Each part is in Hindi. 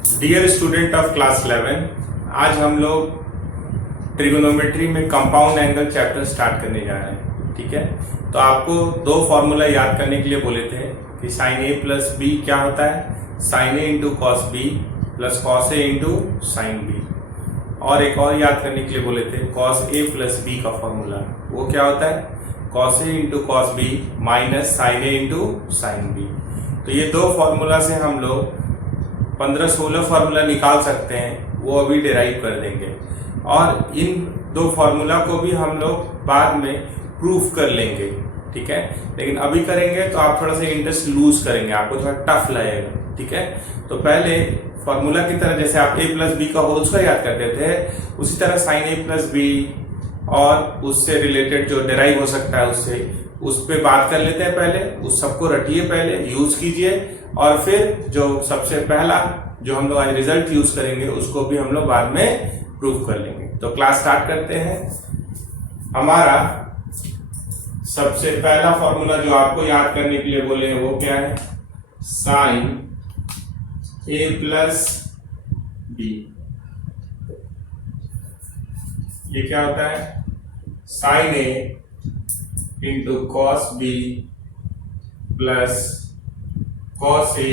डियर स्टूडेंट ऑफ क्लास 11, आज हम लोग ट्रिगोनोमेट्री में कंपाउंड एंगल चैप्टर स्टार्ट करने जा रहे हैं। ठीक है, तो आपको दो फॉर्मूला याद करने के लिए बोले थे कि साइन ए प्लस बी क्या होता है, साइन ए into cos B plus cos ए इंटू साइन बी। और एक और याद करने के लिए बोले थे कॉस ए प्लस बी का फॉर्मूला, वो क्या होता है, कॉस ए into cos B minus sine ए इंटू साइन बी। तो ये दो फॉर्मूला से हम लोग 15-16 फार्मूला निकाल सकते हैं, वो अभी डिराइव कर देंगे। और इन दो फार्मूला को भी हम लोग बाद में प्रूफ कर लेंगे। ठीक है, लेकिन अभी करेंगे तो आप थोड़ा सा इंटरेस्ट लूज करेंगे, आपको थोड़ा टफ लगेगा। ठीक है, तो पहले फार्मूला की तरह जैसे आप ए प्लस बी का होल स्क्वायर याद करते थे, उसी तरह साइन ए प्लस बी और उससे रिलेटेड जो डिराइव हो सकता है उससे उस पर बात कर लेते हैं। पहले उस सबको रटिए, पहले यूज कीजिए, और फिर जो सबसे पहला जो हम लोग आज रिजल्ट यूज करेंगे उसको भी हम लोग बाद में प्रूफ कर लेंगे। तो क्लास स्टार्ट करते हैं। हमारा सबसे पहला फॉर्मूला जो आपको याद करने के लिए बोले हैं वो क्या है, साइन ए प्लस बी। ये क्या होता है, साइन ए into cos B plus cos ए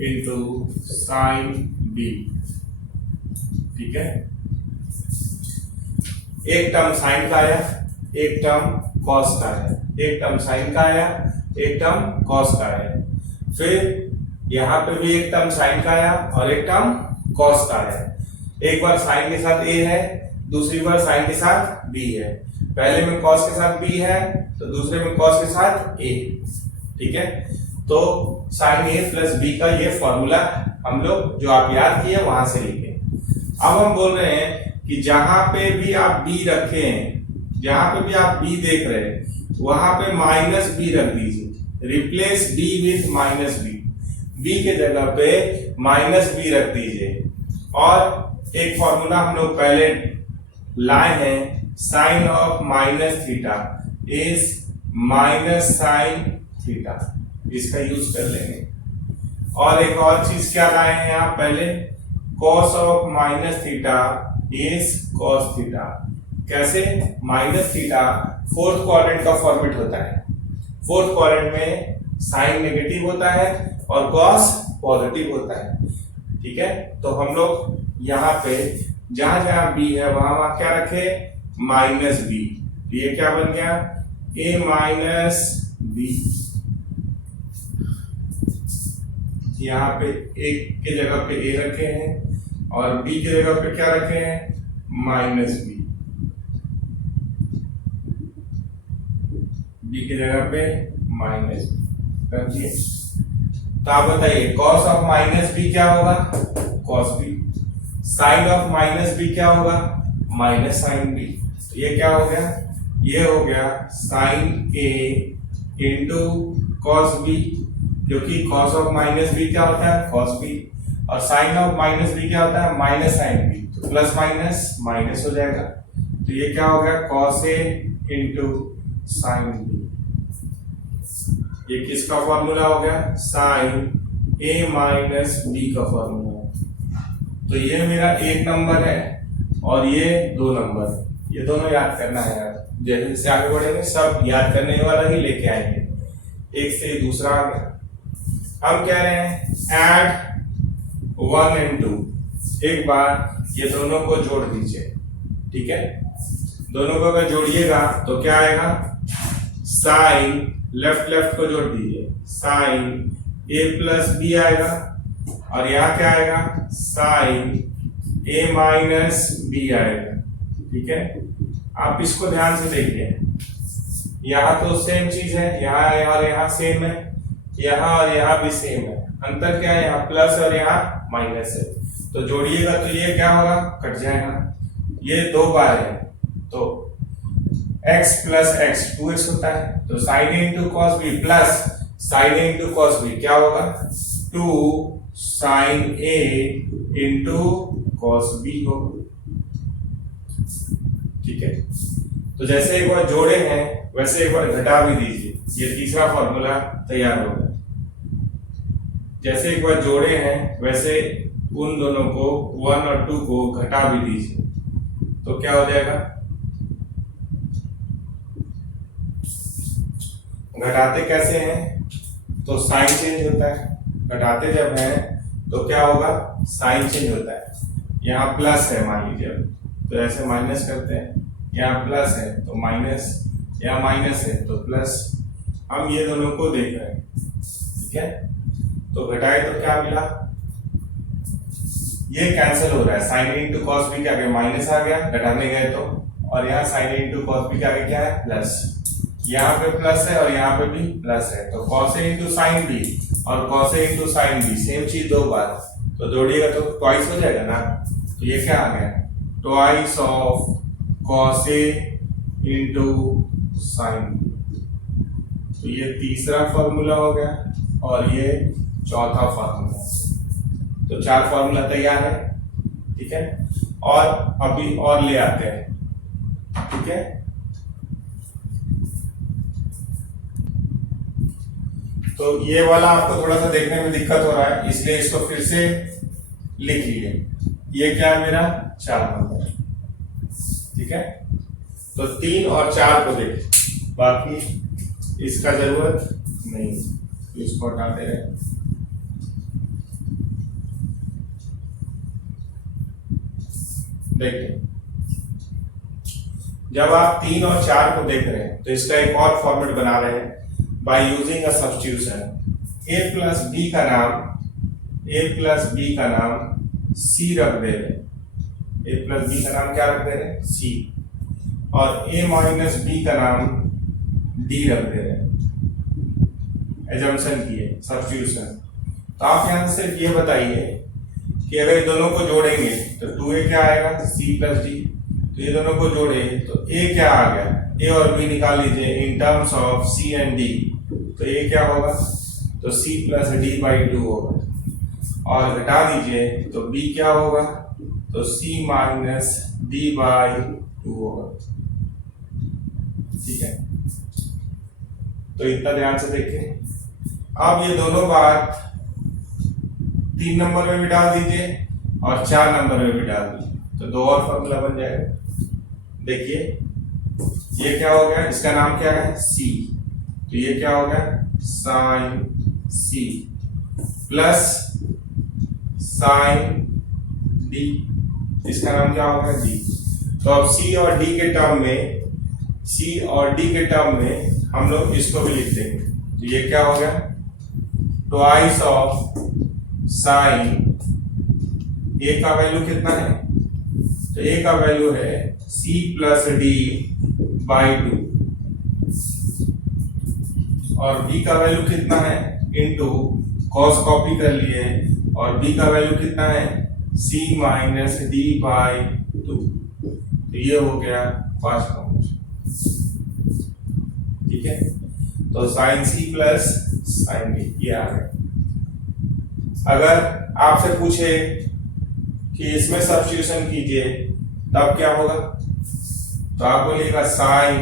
इंटू साइन बी। ठीक है, एक टर्म साइन का आया, एक टर्म कॉस का आया, एक टर्म साइन का आया, एक टर्म कॉस का आया, फिर यहां पे भी एक टर्म साइन का आया और एक टर्म कॉस का आया। एक बार साइन के साथ ए है, दूसरी बार साइन के साथ बी है। पहले में कॉस के साथ बी है तो दूसरे में कॉस के साथ ए। ठीक है, तो साइन ए प्लस बी का ये फॉर्मूला हम लोग जो आप याद किए वहां से लिखे। अब हम बोल रहे हैं कि जहां पे भी आप बी रखे हैं, जहां पे भी आप बी देख रहे हैं वहां पे माइनस बी रख दीजिए, replace b with minus b. B के जगह पे माइनस बी रख दीजिए। और एक फॉर्मूला हम लोग पहले लाए हैं, sine of minus theta is minus sine theta, इसका यूज कर लेंगे। और एक और चीज क्या लाए हैं आप पहले, cos of minus theta is cos theta. कैसे, माइनस थीटा फोर्थ क्वाड्रेंट का फॉर्मेट होता है। फोर्थ क्वाड्रेंट में साइन नेगेटिव होता है और कॉस पॉजिटिव होता है। ठीक है, तो हम लोग यहाँ पे जहां जहां बी है वहां वहां क्या रखे, माइनस बी। ये क्या बन गया, ए माइनस बी। यहाँ पे एक के जगह पे ए रखे हैं और बी की जगह पे क्या रखे हैं, माइनस बी। बी की जगह पे माइनस बी रख दिए। तो आप बताइए कॉस ऑफ माइनस बी क्या होगा, cos b. Sine of minus B क्या होगा, माइनस साइन बी। तो ये क्या हो गया, ये हो गया साइन ए इंटू कॉस बी, क्योंकि कॉस ऑफ माइनस बी क्या होता है, कॉस बी, और साइन ऑफ माइनस बी क्या होता है, माइनस साइन बी। तो प्लस माइनस माइनस हो जाएगा। तो ये क्या हो गया, cos A into sine b. ये किसका फॉर्मूला हो गया, साइन ए माइनस बी का फॉर्मूला। तो ये मेरा एक नंबर है और ये 2 नंबर, ये दोनों याद करना है यार। जैसे आगे बढ़ेंगे सब याद करने वाला ही लेके आएंगे, एक से दूसरा आ गया। हम कह रहे हैं ऐड 1 and 2। एक बार ये दोनों को जोड़ दीजिए। ठीक है, दोनों को अगर जोड़िएगा तो क्या आएगा, साइन लेफ्ट लेफ्ट को जोड़ दीजिए, साइन ए प्लस बी आएगा, और यहाँ क्या आएगा, साइन ए माइनस बी आएगा। ठीक है, आप इसको ध्यान से देखिए, यहाँ तो सेम चीज है, यहाँ और यहाँ सेम है, यहाँ और यहाँ भी सेम है। अंतर क्या है, यहाँ प्लस और यहाँ माइनस है। तो जोड़िएगा तो ये क्या होगा, कट जाएगा। ये 2 बार है तो x प्लस एक्स 2x होता है। तो साइन ए into cos B plus sine ए इंटू कॉस बी क्या होगा, 2 साइन ए इंटू कॉस बी होगा। ठीक है, तो जैसे एक बार जोड़े हैं वैसे एक बार घटा भी दीजिए, ये तीसरा फॉर्मूला तैयार होगा। जैसे एक बार जोड़े हैं वैसे उन दोनों को 1 और 2 को घटा भी दीजिए तो क्या हो जाएगा, घटाते कैसे हैं तो साइन चेंज होता है, घटाते जब है तो क्या होगा, साइन चेंज होता है। यहाँ प्लस है मान लीजिए, तो ऐसे माइनस करते हैं, यहाँ प्लस है तो माइनस, यहाँ माइनस है तो प्लस, हम ये दोनों को देख रहे हैं, ठीक है। तो घटाए तो क्या मिला, ये कैंसिल हो रहा है, साइन इंटू कॉस बी के आगे माइनस आ गया, घटाने गए तो, और यहाँ साइन इंटू कॉस बी के आगे क्या है, प्लस, यहाँ पे प्लस है और यहाँ पे भी प्लस है, तो cos A into sine B और cos A into sine B same चीज दो बार, तो जोड़िएगा तो ट्वाइस हो जाएगा ना, तो ये क्या आ गया, twice of cos A into sine B, तो ये तीसरा फॉर्मूला हो गया और ये चौथा फॉर्मूला, तो 4 फॉर्मूला तैयार है, ठीक है। और अभी और ले आते हैं, ठीक है। तो ये वाला आपको थोड़ा सा देखने में दिक्कत हो रहा है, इसलिए इसको फिर से लिख लीजिए, ये क्या है मेरा 4 नंबर, ठीक है। तो 3 और 4 को देखिए, बाकी इसका जरूरत नहीं, इसको हटाते रहे। देखिए जब आप 3 और 4 को देख रहे हैं तो इसका एक और फॉर्मेट बना रहे हैं by using a substitution. a plus B का नाम c रख दे रहे, a प्लस बी का नाम क्या रख दे रहे, c, और a माइनस बी का नाम d रख दे रहे, एजम्पशन किए, सब्स्टिट्यूशन। तो आप यहां से ये बताइए कि अगर ये दोनों को जोड़ेंगे तो 2a क्या आएगा, c प्लस d, तो ये दोनों को जोड़े तो a क्या आ गया, a और b निकाल लीजिए in terms of c and d, तो a क्या होगा, तो c प्लस d बाई 2 होगा, और घटा दीजिए तो b क्या होगा, तो c माइनस d बाई 2 होगा, ठीक है। तो इतना ध्यान से देखिए। अब ये दोनों बात 3 नंबर में भी डाल दीजिए और 4 नंबर में भी डाल दीजिए, तो 2 और फॉर्मूला बन जाएगा। देखिए ये क्या हो गया, इसका नाम क्या है, c, तो ये क्या हो गया, sine c plus sine d, इसका नाम क्या होगा, d। तो अब c और d के टर्म में हम लोग इसको भी लिख देंगे, तो ये क्या हो गया, ट्वाइस ऑफ साइन, a का वैल्यू कितना है, तो a का वैल्यू है c प्लस d बाई 2, और b का वैल्यू कितना है, इनटू कॉस कॉपी कर लिए, और b का वैल्यू कितना है, c माइनस d बाई 2, तो ये हो गया फर्स्ट फॉर्मूला, ठीक है। तो sine c plus sine d ये आ गया। अगर आपसे पूछे कि इसमें सब्स्टिट्यूशन कीजिए तब क्या होगा, तो आप बोलिएगा sine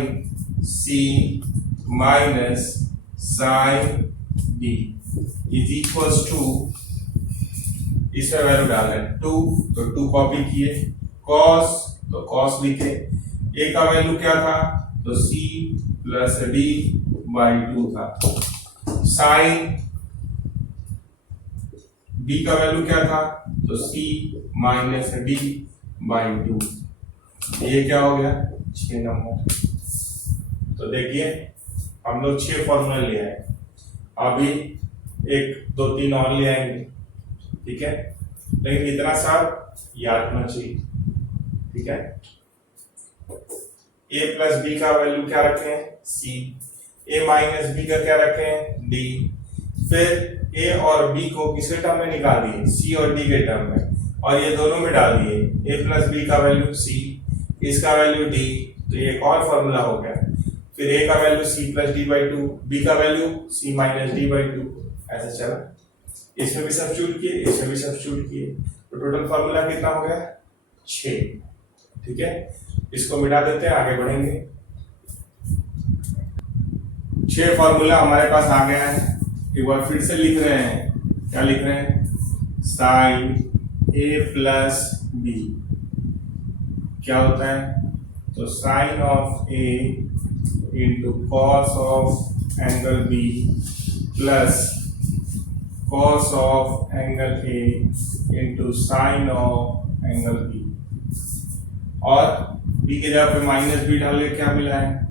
c minus sine d is equals to, इसमें वैल्यू डाल रहे हैं 2, तो 2 कॉपी किए, कॉस तो कॉस लिखे, a का वैल्यू क्या था, तो c प्लस d बाई 2 था, साइन b का वैल्यू क्या था, तो c माइनस d बाई 2, ये क्या हो गया 6 नंबर। तो देखिए हम लोग 6 फॉर्मूला ले आए, अभी 1 2 3 और ले आएंगे, ठीक है, लेकिन इतना सब याद होना चाहिए, ठीक है। a प्लस b का वैल्यू क्या रखे हैं, c, a माइनस b का क्या रखे हैं, d, फिर a और b को किसके टर्म में निकाल दिए, c और d के टर्म में, और ये दोनों में डाल दिए, a प्लस b का वैल्यू c, इसका वैल्यू d, तो ये एक और फॉर्मूला हो गया। फिर a का value c plus d by 2, b का value c minus d by 2, ऐसे चला, इसमें भी सब्स्टिट्यूट किए, इसमें भी सब्स्टिट्यूट किए, तो टोटल फॉर्मूला कितना हो गया 6, ठीक है। इसको मिटा देते हैं, आगे बढ़ेंगे। 6 फॉर्मूला हमारे पास आ गया है, एक बार फिर से लिख रहे हैं, क्या लिख रहे हैं, साइन ए प्लस बी क्या होता है, तो sine of a into cos of angle b plus cos of angle a into sine of angle b, और बी के जगह पे माइनस बी डाल के क्या मिला है,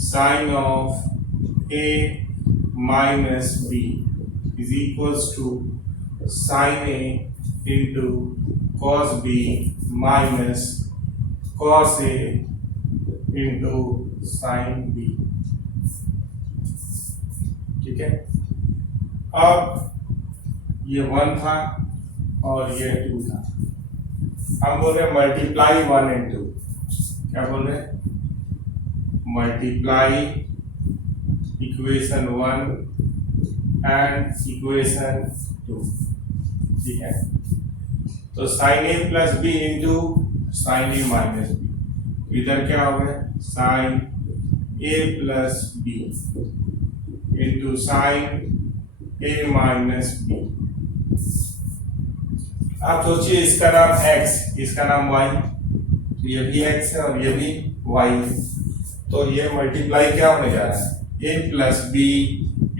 sine of a minus b is equals to sine A into cos B minus cos A into sine B. ठीक है, अब ये 1 था और ये 2 था, हम बोल रहे हैं मल्टीप्लाई 1 and 2, क्या बोल रहे हैं, मल्टीप्लाई इक्वेशन 1 एंड इक्वेशन 2। ठीक है, तो साइन ए प्लस बी इंटू साइन ए माइनस बी, इधर क्या हो गया, साइन ए प्लस बी इंटू साइन ए माइनस बी। आप सोचिए इसका नाम x, इसका नाम y, तो ये भी x है और ये भी y है, तो ये मल्टीप्लाई क्या होने जा रहा है, a plus B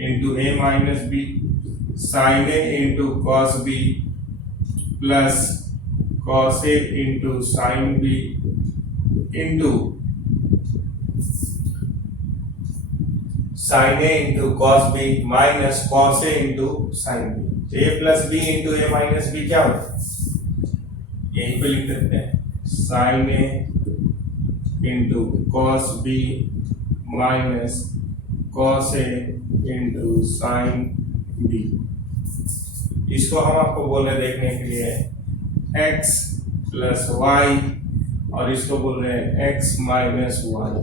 into A minus B sine A into cos B plus cos A into sine B into sine A into cos B minus cos A into sine B. A plus B into A minus B क्या होता है, यहीं पे लिख देते हैं, साइन ए into cos B minus cos ए इंटू साइन बी। इसको हम आपको बोल रहे देखने के लिए x प्लस वाई, और इसको बोल रहे हैं x माइनस वाई,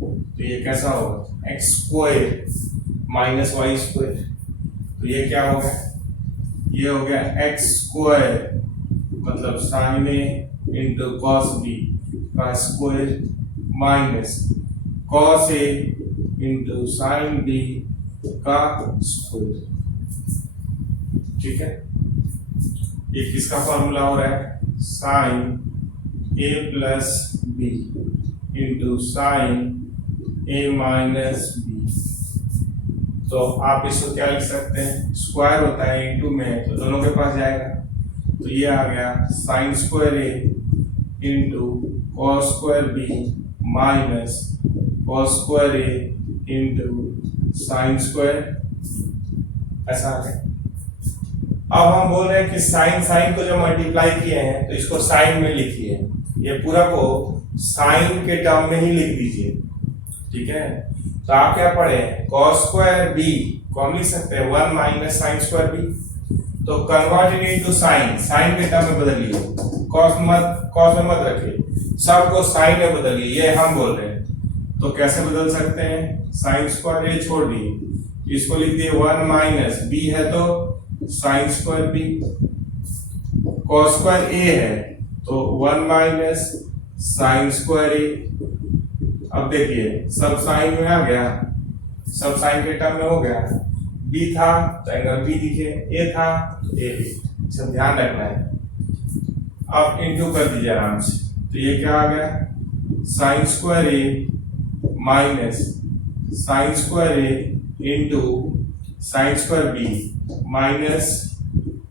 तो ये कैसा होगा, x square minus y square, तो ये क्या हो गया, ये हो गया एक्स स्क्वायर मतलब साइन ए इंटू कॉस बी का स्क्वायर माइनस कॉस ए इंटू साइन बी का स्क्वायर। ठीक है, ये किसका फॉर्मूला हो रहा है, साइन ए प्लस बी इंटू साइन ए माइनस बी। तो आप इसको क्या लिख सकते हैं, स्क्वायर होता है इंटू में तो दोनों के पास जाएगा, तो ये आ गया sine square A into cos square B minus cos square A into sine square, ऐसा आ गया। अब हम बोल रहे हैं कि साइन साइन को जब मल्टीप्लाई किए हैं तो इसको साइन में लिखिए, ये पूरा को साइन के टर्म में ही लिख दीजिए। ठीक है, तो आप क्या पढ़े, कॉस स्क्वायर बी को हम लिख सकते हैं 1 माइनस साइन स्क्वायर बी, तो convert it into sine, sine के टर्म में बदलिए, कॉस में मत रखिए, सबको साइन में बदलिए, ये हम बोल रहे हैं। तो कैसे बदल सकते हैं, साइन स्क्वायर ए छोड़ दिए, इसको लिख दिए 1 माइनस बी है तो sine square B, cos square A है तो 1 माइनस साइन स्क्वायर ए। अब देखिए सब साइन में आ गया, सब साइन के टर्म में हो गया, बी था तो एंगल बी दिखे, ए था तो ए भी, सब ध्यान रखना है। अब इंटू कर दीजिए आराम से, तो ये क्या आ गया, sine square A minus sine square A into sine square B minus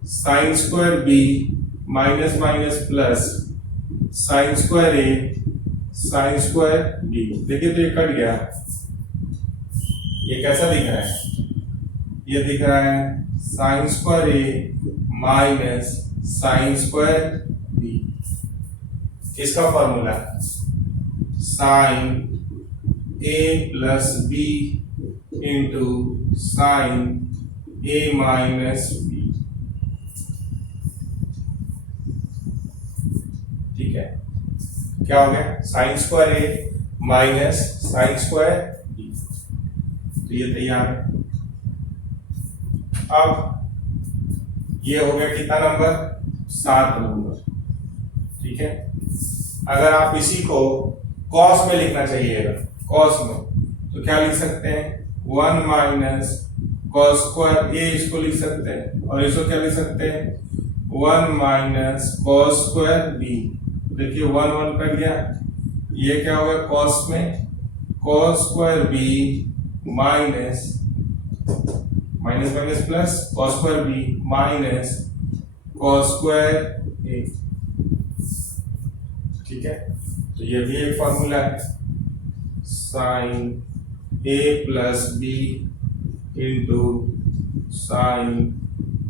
sine square B minus minus plus sine square A sine square B. देखिए तो ये कट गया, ये कैसा दिख रहा है, ये दिख रहा है sign square A minus sine square B. किसका फॉर्मूला, साइन ए प्लस बी इंटू साइन ए माइनस बी। ठीक है, क्या हो गया, sine square A minus sine square b, तो ये तैयार है। अब ये हो गया कितना नंबर, 7 नंबर। ठीक है, अगर आप इसी को कॉस में लिखना चाहिएगा, कॉस में तो क्या लिख सकते हैं, 1 माइनस कॉस स्क्वायर ए, इसको लिख सकते हैं, और इसको क्या लिख सकते हैं, 1 माइनस कॉस स्क्वायर बी। देखिए 1 1 कर लिया, ये क्या हो गया कॉस में cos square B minus minus minus plus cos square B minus cos square A. ठीक है, तो ये भी एक फॉर्मूला है, साइन ए प्लस बी इंटू साइन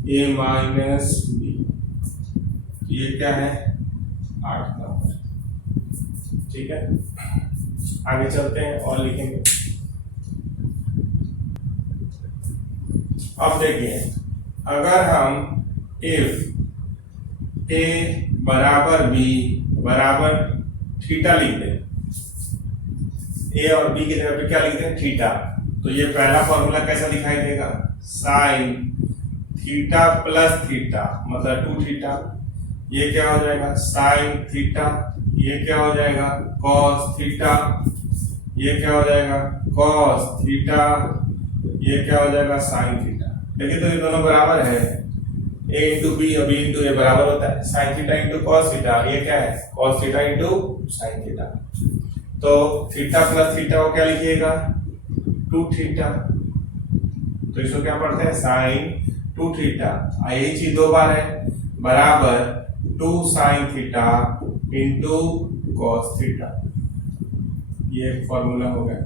ए माइनस बी। ये क्या है 8 नंबर। ठीक है, आगे चलते हैं और लिखेंगे। अब देखिए, अगर हम इफ ए बराबर बी बराबर थीटा लिख दें, ए और बी की जगह पे क्या लिखते हैं थीटा, तो ये पहला फॉर्मूला कैसा दिखाई देगा, साइन थीटा प्लस थीटा मतलब 2 थीटा। ये क्या हो जाएगा साइन थीटा, ये क्या हो जाएगा कॉस थीटा, ये क्या हो जाएगा कॉस थीटा, ये क्या हो जाएगा साइन थीटा। देखिए तो ये दोनों बराबर है, a इंटू बी और बी इंटू ए बराबर होता है sign theta into cos theta. ये क्या है cos theta into sine theta. तो थीटा प्लस थीटा को क्या लिखिएगा 2 थीटा, तो इसको क्या पढ़ते हैं साइन 2 थीटा। यही चीज 2 बार है बराबर 2 sign theta into cos theta. ये फॉर्मूला हो गया।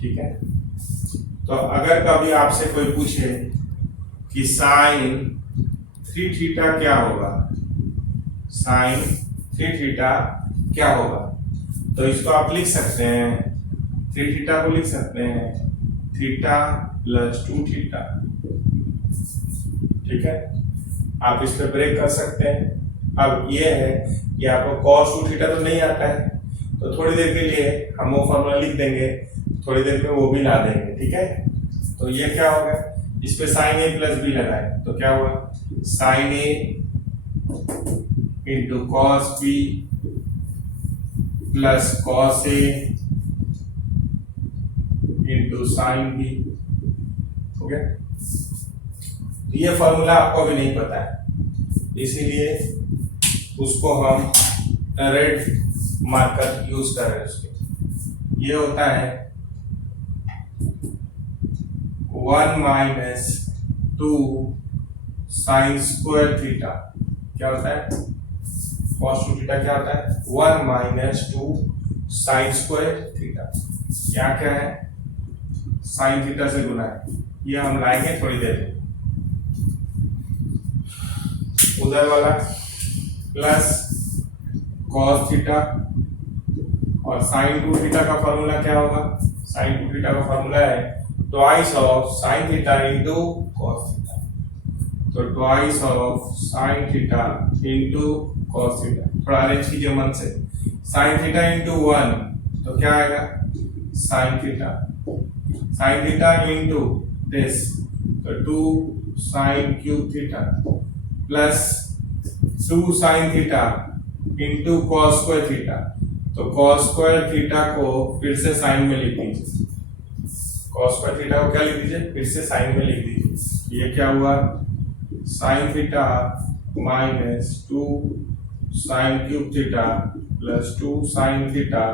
ठीक है, तो अगर कभी आपसे कोई पूछे कि साइन 3 थीटा क्या होगा, साइन 3 थीटा क्या होगा, तो इसको आप लिख सकते हैं 3 थीटा को लिख सकते हैं थीटा प्लस 2 थीटा। ठीक है, आप इस पर ब्रेक कर सकते हैं। अब ये है कि आपको cos 2 थीटा तो नहीं आता है, तो थोड़ी देर के लिए हम वो फॉर्मूला लिख देंगे, थोड़ी देर में वो भी ला देंगे। ठीक है, तो ये क्या होगा, इस पे साइन ए प्लस बी लगाए तो क्या हुआ साइन ए into cos B plus cos ए इंटू साइन बी हो गया। ये फॉर्मूला आपको भी नहीं पता है, इसीलिए उसको हम रेड मार्कर यूज कर रहे हैं उसके। ये होता है 1 माइनस 2 साइन स्क्वायर थीटा। क्या होता है cos 2 थीटा क्या होता है 1 माइनस 2 साइन स्क्वायर थीटा। क्या क्या है साइन थीटा से गुना है, ये हम लाएंगे थोड़ी देर में। उधर वाला प्लस cos थीटा और साइन 2 थीटा का फॉर्मूला क्या होगा, साइन 2 थीटा का फॉर्मूला है twice of sine theta into cos theta. तो twice of sine theta into cos theta. थोड़ा अरेंज कीजिए मन से, साइन थीटा इंटू 1 तो क्या आएगा sine theta, sign theta into this तो 2 sine cube theta plus 2 sign theta into cos square theta. तो कॉस स्क्वायर थीटा को फिर से साइन में लिख दीजिए, cos स्क्वायर थीटा को क्या लिख दीजिए फिर से साइन में लिख दीजिए। ये क्या हुआ sine theta minus 2 sine cube theta plus 2 sign theta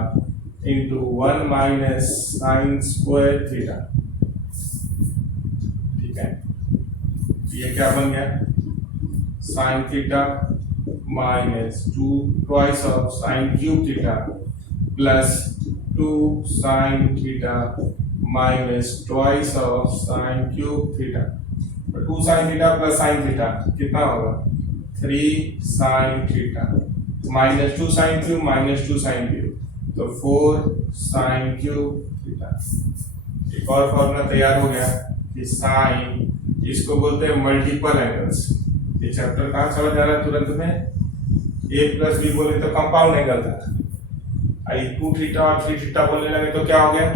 into 1 minus sine square theta. ठीक है, ये क्या बन गया sine theta minus 2 twice of sine cube theta plus 2 sine theta minus twice of sine cube theta. 2 sine theta plus sine theta कितना होगा 3 sine theta minus 2 sine cube minus 2 sine cube तो 4 साइन क्यूब थीटा। एक और फॉर्मूला तैयार हो गया कि साइन, इसको बोलते हैं मल्टीपल एंगल्स। ये चैप्टर कहाँ चला जा रहा है तुरंत में, ए प्लस बी बोले तो कंपाउंड एंगल था, 2 थीटा और 3 थीटा बोलने लगे तो क्या हो गया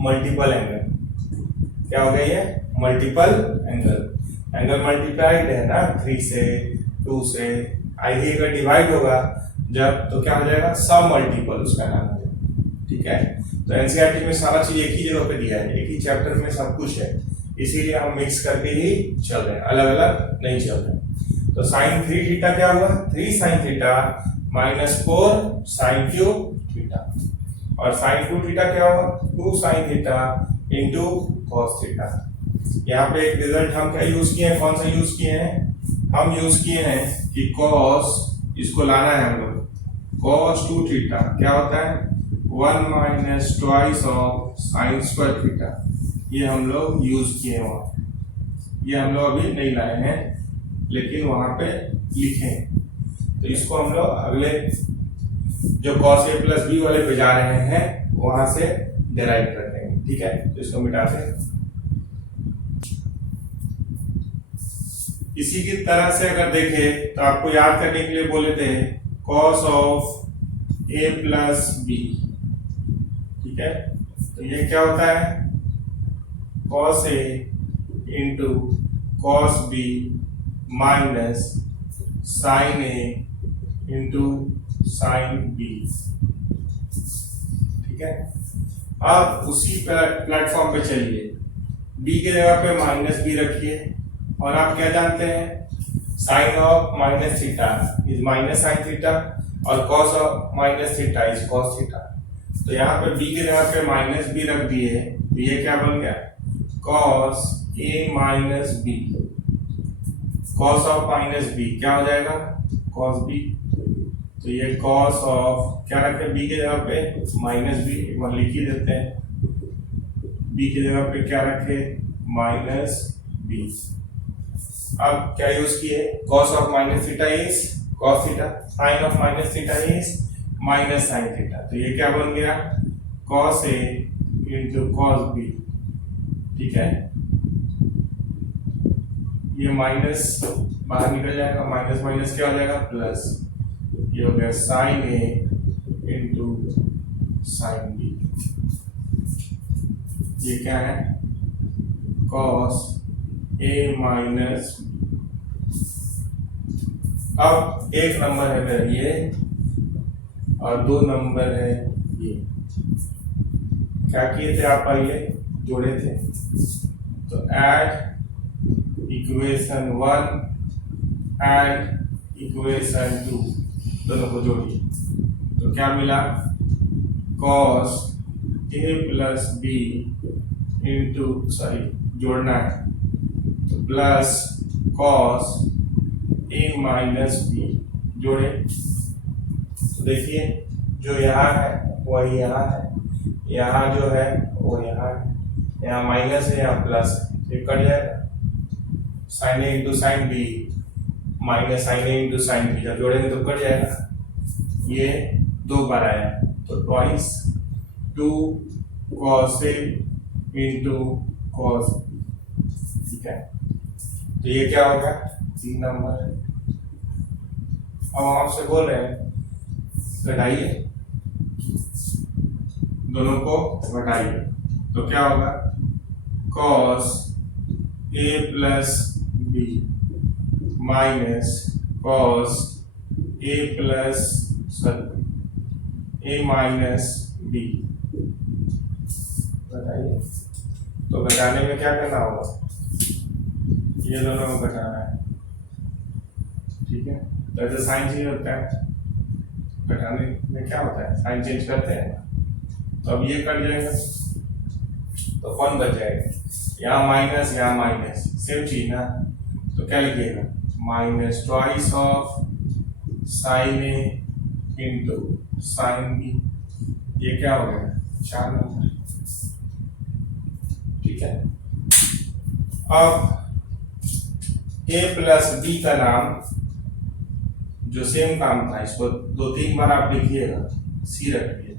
मल्टीपल एंगल। क्या हो गया ये मल्टीपल एंगल, एंगल मल्टीप्लाइड है ना 3 से 2 से, आई अगर डिवाइड होगा जब तो क्या हो जाएगा सब मल्टीपल उसका नाम है। ठीक है, तो एनसीईआरटी में सारा चीज एक ही जगह पे दिया है, एक ही चैप्टर में सब कुछ है, इसीलिए हम मिक्स करके ही चल रहे हैं, अलग अलग नहीं चल रहे। तो साइन 3 थीटा क्या हुआ, 3 sine theta minus 4 sine cube theta, और साइन 2 थीटा क्या हुआ, 2 sign theta into cos theta. यहाँ पे एक रिजल्ट हम क्या यूज किए हैं, कौन सा यूज किए हैं, हम यूज किए हैं कि कॉस, इसको लाना है हम लोग, कॉस 2 थीटा क्या होता है 1 minus twice of sine square theta, ये हम लोग यूज किए हैं वहां, ये हम लोग अभी नहीं लाए हैं लेकिन वहां पे लिखे हैं। तो इसको हम लोग अगले जो cos a प्लस बी वाले पे जा रहे हैं वहां से डिराइव कर देंगे, ठीक है। तो इसको मिटाते हैं। इसी की तरह से अगर देखें तो आपको याद करने के लिए बोले थे cos of a plus b, ठीक है। तो ये क्या होता है cos a into cos b minus sine a into sine b, ठीक है। अब उसी प्लेटफॉर्म पे चलिए, b के जगह पे माइनस b रखिए, और आप क्या जानते हैं sine of minus theta is minus sine theta, और cos of minus theta is cos theta. तो यहाँ पे b के जगह पे माइनस b रख दिए, तो ये क्या बन गया cos a minus b, cos of minus b क्या हो जाएगा cos b। तो ये cos ऑफ क्या रखे b के जगह पे माइनस b, एक बार लिख ही देते हैं, b के जगह पे क्या रखे माइनस b। अब क्या यूज किए cos of minus theta is cos theta, sine of minus theta is minus sine theta. तो ये क्या बन गया cos a into cos b, ठीक है। ये माइनस बाहर निकल जाएगा, माइनस माइनस क्या हो जाएगा प्लस, ये हो गया sine a into sine b। ये क्या है cos a माइनस, अब एक नंबर है मेरा ये और 2 नंबर है ये, क्या किए थे आप पहले जोड़े थे, तो ऐड इक्वेशन 1 एंड इक्वेशन 2 दोनों को जोड़िए, तो क्या मिला cos a plus b into sorry जोड़ना है तो plus cos a minus b जोड़े। तो देखिए जो यहाँ है वही यहाँ है, यहाँ जो है वो यहाँ है, यहाँ माइनस है यहाँ प्लस है, ये कट जाएगा साइन ए into sine B minus sine ए इंटू साइन बी, जब जोड़ेंगे तो कट जाएगा, ये 2 बार आया तो twice 2 cos a into cos, ठीक है। तो ये क्या होगा 3 नंबर है। अब हम आपसे बोल रहे हैं घटाइए, दोनों को घटाइए, तो क्या होगा cos a plus b minus cos a plus a minus b, बताइए। तो घटाने में क्या करना होगा, ये दोनों को घटाना है, ठीक है। तो ऐसे साइन चेंज होता है, घटाने में क्या होता है साइन चेंज करते हैं, तो अब ये कट जाएगा तो कौन बच जाएगा, यहाँ माइनस सेम चीज ना, तो क्या लिखिएगा minus twice of sine A into sine b, ये क्या हो गया 4 नंबर, ठीक है। अब a प्लस b का नाम जो सेम काम था इसको 2-3 बार आप लिखिएगा, c रखिए,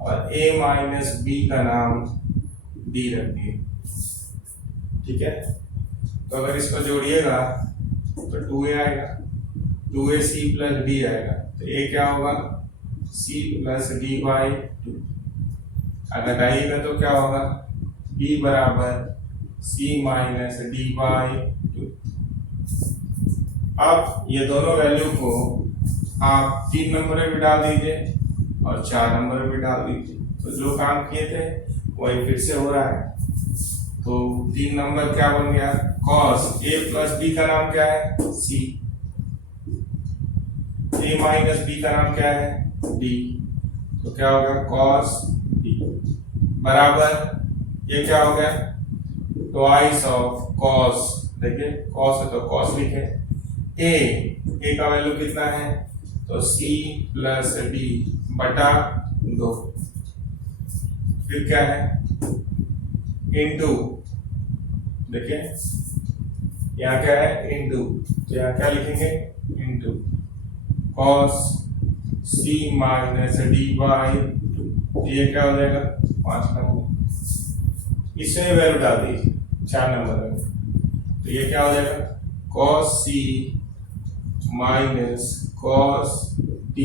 और a माइनस b का नाम d रखिए, ठीक है। तो अगर इसको जोड़िएगा तो 2a आएगा, 2ac प्लस d आएगा, तो a क्या होगा c प्लस d बाई 2, अगर घटाइएगा तो क्या होगा b बराबर c माइनस d बाई 2। अब ये दोनों वैल्यू को आप 3 नंबर में भी डाल दीजिए और 4 नंबर में भी डाल दीजिए, तो जो काम किए थे वही फिर से हो रहा है। तो 3 नंबर क्या बन गया, cos a प्लस बी का नाम क्या है, c, a माइनस बी का नाम क्या है, d, तो क्या होगा cos d बराबर, ये क्या हो गया, ट्वाइस ऑफ cos, देखिए cos है तो cos लिखे, a का वैल्यू कितना है, तो c प्लस d बटा 2, फिर क्या है, इंटू, देखिए यहाँ क्या है, इंटू, तो यहाँ क्या लिखेंगे, into cos c minus D by 2, ये क्या हो जाएगा, 5 नंबर, इसमें वैल्यू डाल दीजिए 4 नंबर में, तो ये क्या हो जाएगा, cos c minus cos d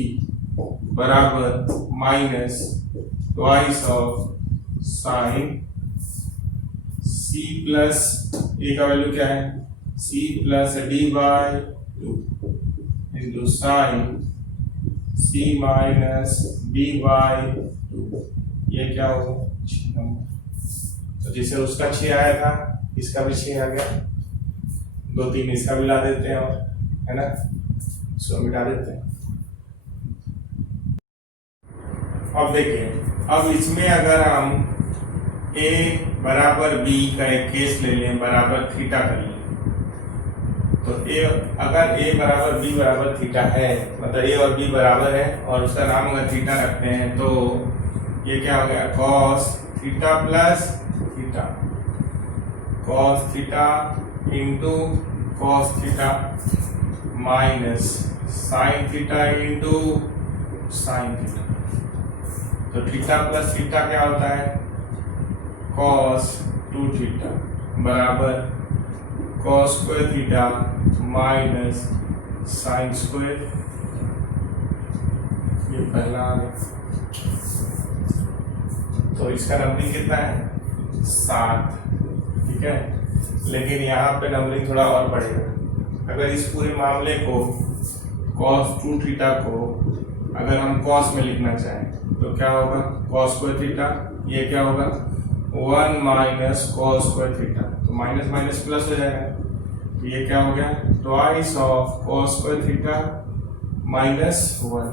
बराबर minus twice of sign c plus a का वैल्यू क्या है, c plus D by 2 into sine c minus b by 2, ये क्या होगा, 6 नंबर। तो जैसे उसका 6 आया था, इसका भी 6 आ गया, 2 3 इसका मिला देते हैं, और है ना, इसको मिटा देते हैं। अब देखिए, अब इसमें अगर हम a बराबर b का एक केस ले लें, बराबर थीटा कर लें, तो अगर a बराबर b बराबर थीटा है, मतलब a और b बराबर है और उसका नाम अगर थीटा रखते हैं, तो ये क्या हो गया, cos theta plus theta, cos theta into cos theta minus sine theta into sine theta, तो थीटा प्लस थीटा क्या होता है, cos 2 थीटा बराबर cos square theta minus sine square, ये पहला आ गया, तो इसका नंबरिंग कितना है, 7, ठीक है। लेकिन यहाँ पे नंबरिंग थोड़ा और बढ़ेगा, अगर इस पूरे मामले को cos 2 थीटा को अगर हम cos में लिखना चाहें, तो क्या होगा, cos स्क्वायर थीटा, ये क्या होगा, 1 माइनस cos स्क्वायर थीटा, तो माइनस माइनस प्लस हो जाएगा, तो ये क्या हो गया, twice of cos square theta minus 1,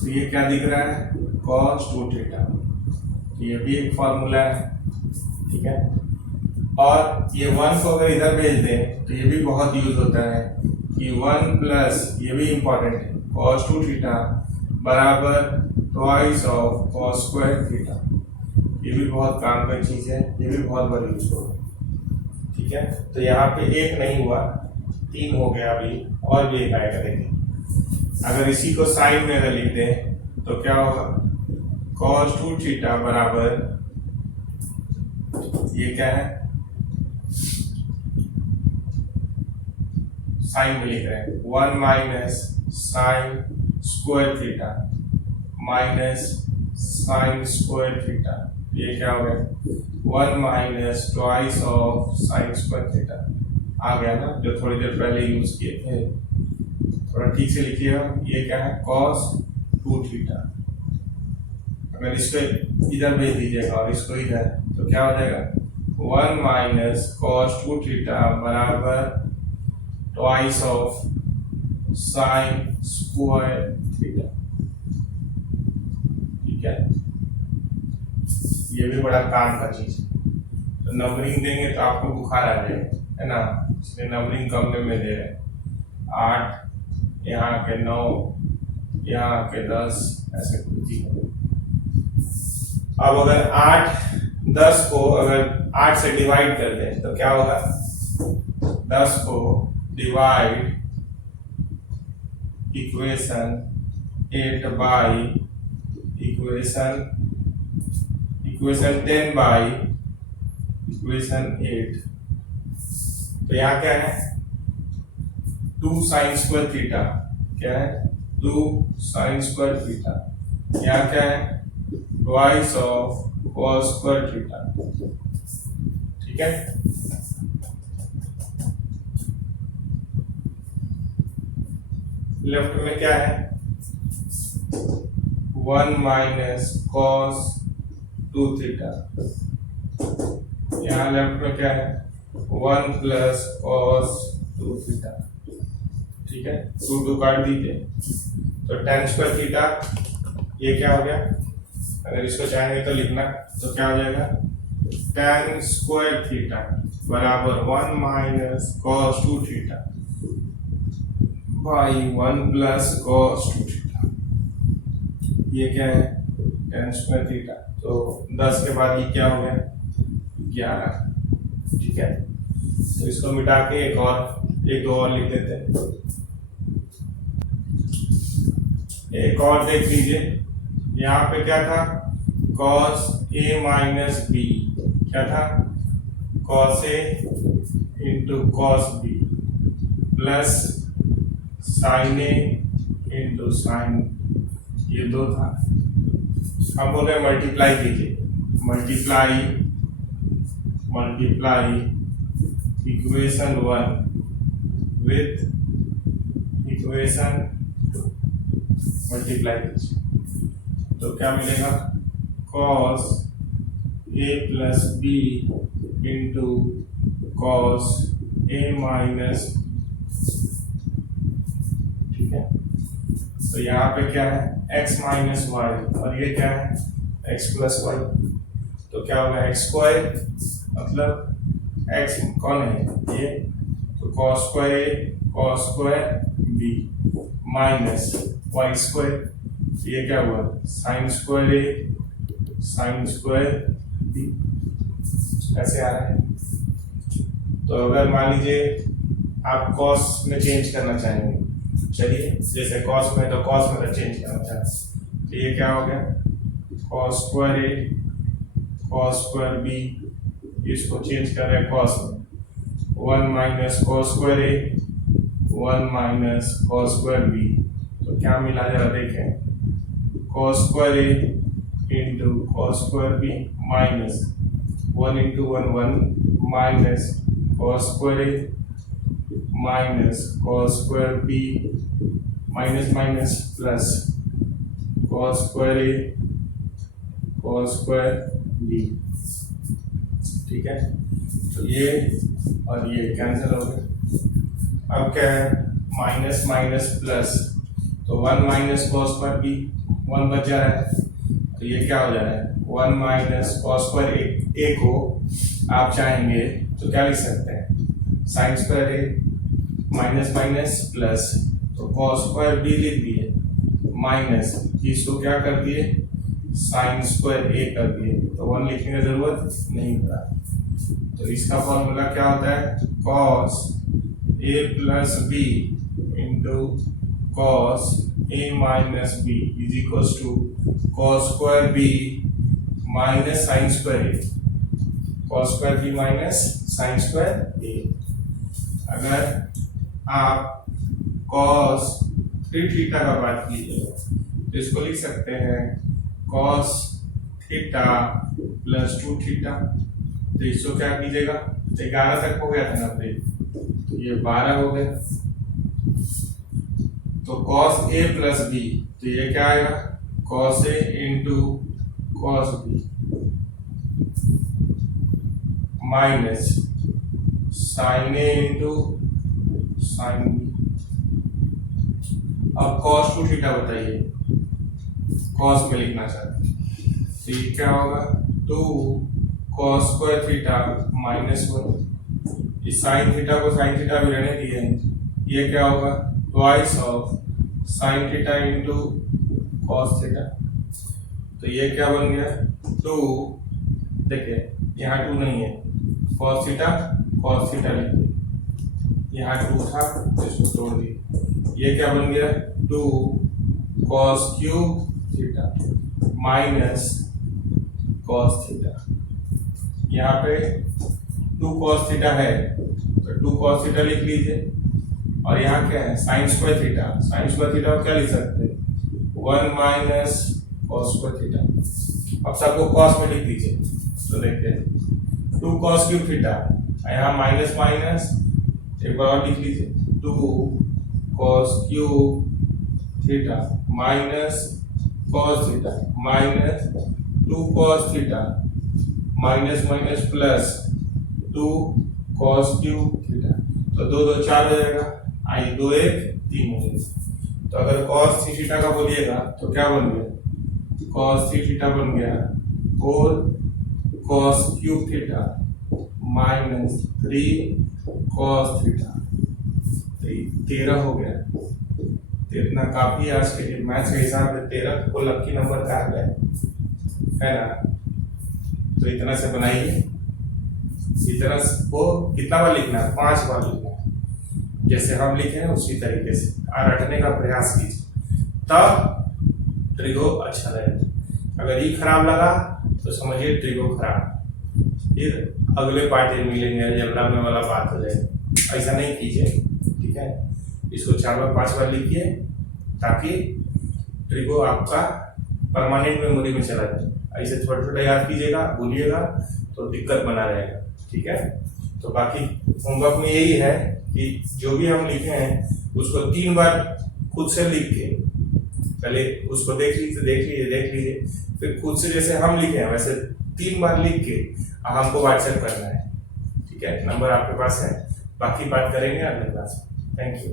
तो ये क्या दिख रहा है, cos 2 थीटा, तो ये भी एक फॉर्मूला है, ठीक है। और ये 1 को अगर इधर भेज दें, तो ये भी बहुत यूज होता है कि 1 प्लस, ये भी इंपॉर्टेंट है, cos 2 थीटा बराबर twice of cos square theta, ये भी बहुत काम का चीज है, ये भी बहुत बड़ी यूज होगा, ठीक है। तो यहाँ पे एक नहीं हुआ, 3 हो गया, अभी और भी एक आएगा, देखिए अगर इसी को साइन में अगर लिख दें, तो क्या होगा, cos 2 थीटा बराबर, ये क्या है, साइन में लिख रहे हैं, 1 minus sine square theta minus sine square theta, ये क्या हो गया, 1 minus twice of sine square theta, आ गया ना, जो थोड़ी देर पहले यूज किए थे, थोड़ा ठीक से लिखिएगा, ये क्या है, cos 2 थीटा, अगर इसको इधर भेज दीजिएगा और इसको इधर, तो क्या हो जाएगा, 1 माइनस cos 2 थीटा बराबर twice of sine square theta, ठीक है। ये भी बड़ा काम का चीज है, तो नंबरिंग देंगे तो आपको बुखार आ जाएगा, है ना, इसलिए नंबरिंग कम में दे रहे हैं, 8, यहाँ के 9, यहाँ के 10, ऐसे कुछ ही। अब अगर 8 10 को अगर 8 से डिवाइड कर दें, तो क्या होगा, 10 को divide equation 8 by equation 10 by equation 8, तो यहाँ क्या है, 2 साइन स्क्वायर थीटा, क्या है, 2 साइन स्क्वायर थीटा, यहाँ क्या है, twice of cos square theta, ठीक है। लेफ्ट में क्या है, 1 माइनस cos 2 थीटा। यहाँ लेफ्ट में क्या है 1 प्लस कॉस 2 थीटा। ठीक है, 2 काट दीजिए तो tan स्क्वायर थीटा, ये क्या हो गया, अगर इसको चाहेंगे तो लिखना तो क्या हो जाएगा tan स्क्वायर थीटा बराबर 1 minus cos 2 theta by 1 plus cos 2 theta. ये क्या है tan स्क्वायर थीटा, तो 10 के बाद ये क्या हो गया 11। ठीक है, तो इसको मिटा के एक दो और लिख देते हैं। एक और देख लीजिए, यहाँ पे क्या था cos a माइनस बी, क्या था cos a into cos b plus sin a into sin, ये 2 था। हम बोल रहे मल्टीप्लाई कीजिए, multiply equation 1 with equation 2, multiply कीजिए तो क्या मिलेगा cos a plus B into cos a minus. ठीक है, तो यहाँ पे क्या है x माइनस वाई और ये क्या है x प्लस वाई, तो क्या होगा x स्क्वायर मतलब x कौन है ये, तो cos square a cos square b minus y square, ये क्या हुआ sin square a sin square b। ऐसे आ रहा है। तो अगर मान लीजिए आप cos में चेंज करना चाहेंगे, चलिए जैसे cos में, तो cos में चेंज करना चाहेंगे तो ये क्या हो गया cos square a cos square b, इसको चेंज कर रहे हैं cos में 1 minus cos square a 1 minus cos square b, तो क्या मिला जरा देखें cos square a into cos square b minus 1 into 1 minus cos square a minus cos square b minus minus plus cos square a cos square b। ठीक है, तो ये और ये कैंसिल हो गए। अब क्या है माइनस माइनस प्लस, तो 1 माइनस cos स्क्वायर b 1 बच जा रहा है, तो ये क्या हो जा रहा है 1 माइनस cos स्क्वायर a को आप चाहेंगे तो क्या लिख सकते हैं sin square a minus minus plus, तो cos स्क्वायर b लिख दिए माइनस, इसको क्या कर दिए sin स्क्वायर a कर दिए, तो 1 लिखने की जरूरत नहीं पड़ा। तो इसका फॉर्मूला क्या होता है cos a plus b into cos a minus b is equal to cos square b minus sin square a, cos square b minus sin square a। अगर आप cos 3 थीटा का बात कीजिएगा तो इसको लिख सकते हैं cos थीटा प्लस 2 थीटा, तो इसको क्या कीजिएगा 11 तक हो गया था ना, तो ये 12 हो गया, तो cos a प्लस b, तो ये क्या आएगा cos a into cos b minus sin a into sin b। अब cos 2 थीटा बताइए, cos में लिखना चाहते हैं तो ये क्या होगा 2 cos स्क्वायर थीटा माइनस 1, इस sin थीटा को sin थीटा भी रहने दिए हैं, ये क्या होगा twice of sin theta into cos theta, तो ये क्या बन गया 2, देखिए यहाँ 2 नहीं है cos थीटा लिखिए, यहाँ 2 था तो इसको तोड़ दिए, ये क्या बन गया 2 cos cube theta minus cos theta. यहाँ पे 2 cos थीटा है तो 2 cos थीटा लिख लीजिए, और यहाँ क्या है sin square theta, sin square theta को क्या लिख सकते हैं 1 माइनस cos स्क्वायर थीटा। अब सबको cos में लिख दीजिए, तो देखते हैं 2 cos क्यूब थीटा, यहाँ माइनस माइनस एक बार और लिख लीजिए 2 cos cube theta minus cos theta minus 2 cos theta minus minus plus 2 cos cube theta, तो 2 2 4 हो जाएगा, आई 2 1 3 हो गया। तो अगर cos थीटा का बोलिएगा तो क्या बन गया, cos थीटा बन गया 4 cos cube theta minus 3 cos theta, तो 13 हो गया। तो इतना काफी आज के लिए मैथ्स के हिसाब से 13 को लकी नंबर कहा गया है ना। तो इतना से बनाइए, इतना को कितना बार लिखना है, 5 बार लिखना है, जैसे हम लिखे हैं उसी तरीके से और रटने का प्रयास कीजिए, तब ट्रिगो अच्छा रहेगा। अगर ये खराब लगा तो समझिए ट्रिगो खराब। फिर अगले पार्ट में मिलेंगे जब लगने वाला बात हो जाएगा। ऐसा नहीं कीजिए, ठीक है। इसको 4 बार 5 बार लिखिए ताकि ट्रिगो आपका परमानेंट मेमोरी में चला जाए। ऐसे छोटा छोटा याद कीजिएगा, भूलिएगा तो दिक्कत बना रहेगा, ठीक है। तो बाकी होमवर्क में यही है कि जो भी हम लिखे हैं उसको 3 बार खुद से लिख के, पहले उसको देख लीजिए, फिर खुद से जैसे हम लिखे हैं वैसे 3 बार लिख के हमको व्हाट्सएप करना है, ठीक है। नंबर आपके पास है, बाकी बात करेंगे अगले क्लास में। Thank you.